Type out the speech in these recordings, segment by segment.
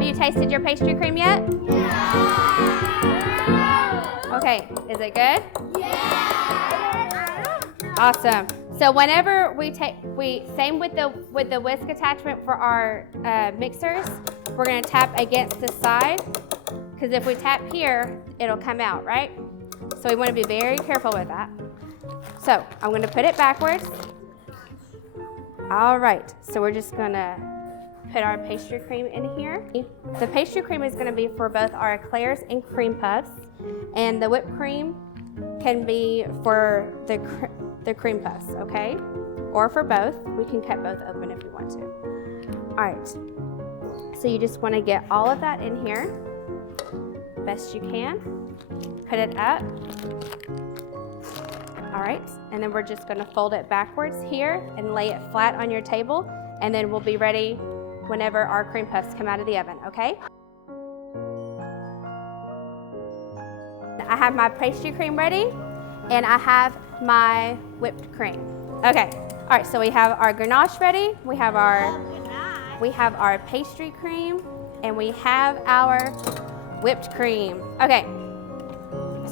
Have you tasted your pastry cream yet? Yeah. Okay, is it good? Yeah. Awesome. So whenever same with the whisk attachment for our mixers, we're gonna tap against the side, because if we tap here, it'll come out, right? So we wanna be very careful with that. So I'm gonna put it backwards. All right, so we're just gonna put our pastry cream in here. The pastry cream is gonna be for both our eclairs and cream puffs, and the whipped cream can be for the cream puffs, okay? Or for both. We can cut both open if we want to. All right, so you just wanna get all of that in here, best you can. Put it up. All right, and then we're just gonna fold it backwards here and lay it flat on your table, and then we'll be ready whenever our cream puffs come out of the oven, okay? I have my pastry cream ready, and I have my whipped cream. Okay, all right, so we have our ganache ready, we have our pastry cream, and we have our whipped cream. Okay,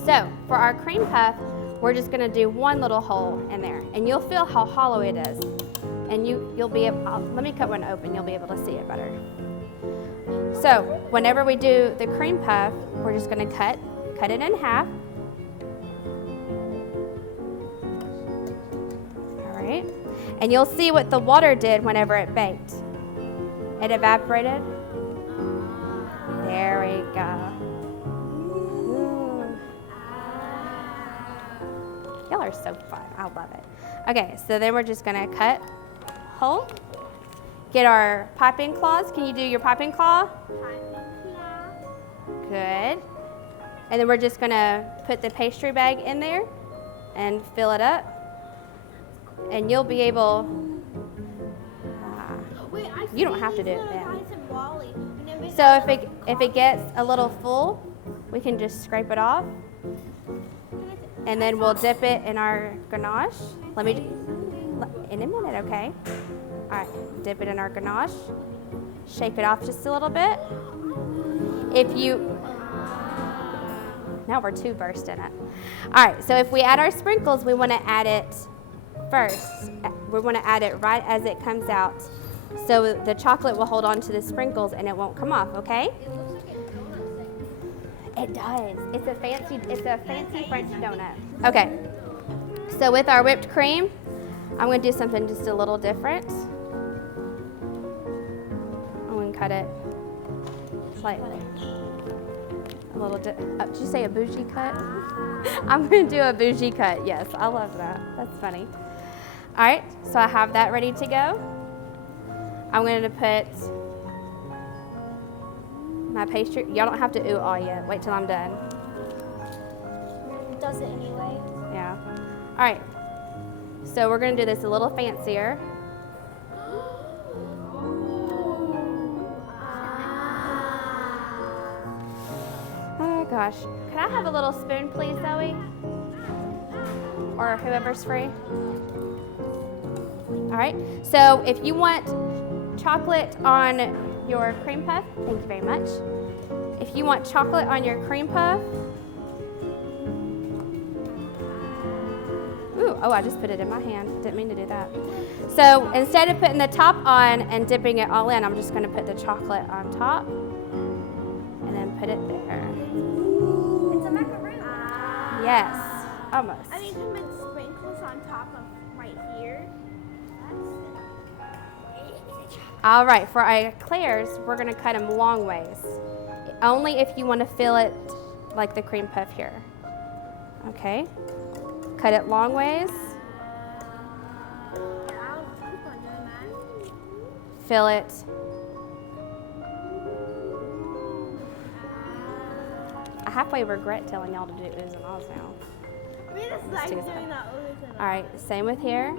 so for our cream puff, we're just gonna do one little hole in there, and you'll feel how hollow it is. And you'll be able, let me cut one open, you'll be able to see it better. So whenever we do the cream puff, we're just gonna cut it in half. All right, and you'll see what the water did whenever it baked. It evaporated. There we go. Y'all are so fun, I love it. Okay, so then we're just gonna cut hole. Get our piping claws. Can you do your piping claw? Good. And then we're just gonna put the pastry bag in there and fill it up. And you'll be able, you don't have to do it then. So if it gets a little full, we can just scrape it off. And then we'll dip it in our ganache. In a minute, okay? All right, dip it in our ganache. Shake it off just a little bit. Now we're too versed in it. All right, so if we add our sprinkles, we wanna add it first. We wanna add it right as it comes out. So the chocolate will hold on to the sprinkles and it won't come off, okay? It does. It's a fancy French donut. Okay. So with our whipped cream, I'm going to do something just a little different. I'm going to cut it slightly. A little did you say a bougie cut? I'm going to do a bougie cut. Yes, I love that. That's funny. All right. So I have that ready to go. I'm going to put my pastry. Y'all don't have to ooh all yet. Wait till I'm done. It does it anyway. Yeah. All right. So we're going to do this a little fancier. Oh gosh. Could I have a little spoon, please, Zoe? Or whoever's free. All right. So if you want chocolate on your cream puff, thank you very much. If you want chocolate on your cream puff, oh, I just put it in my hand. Didn't mean to do that. So instead of putting the top on and dipping it all in, I'm just gonna put the chocolate on top and then put it there. It's a macaroon. Yes, almost. I mean, put sprinkles on top of right here. All right, for our eclairs, we're gonna cut them long ways. Only if you wanna fill it like the cream puff here. Okay, cut it long ways. Fill it. I halfway regret telling y'all to do oohs and ahs now. We just like doing that oohs and ahs. All right, same with here.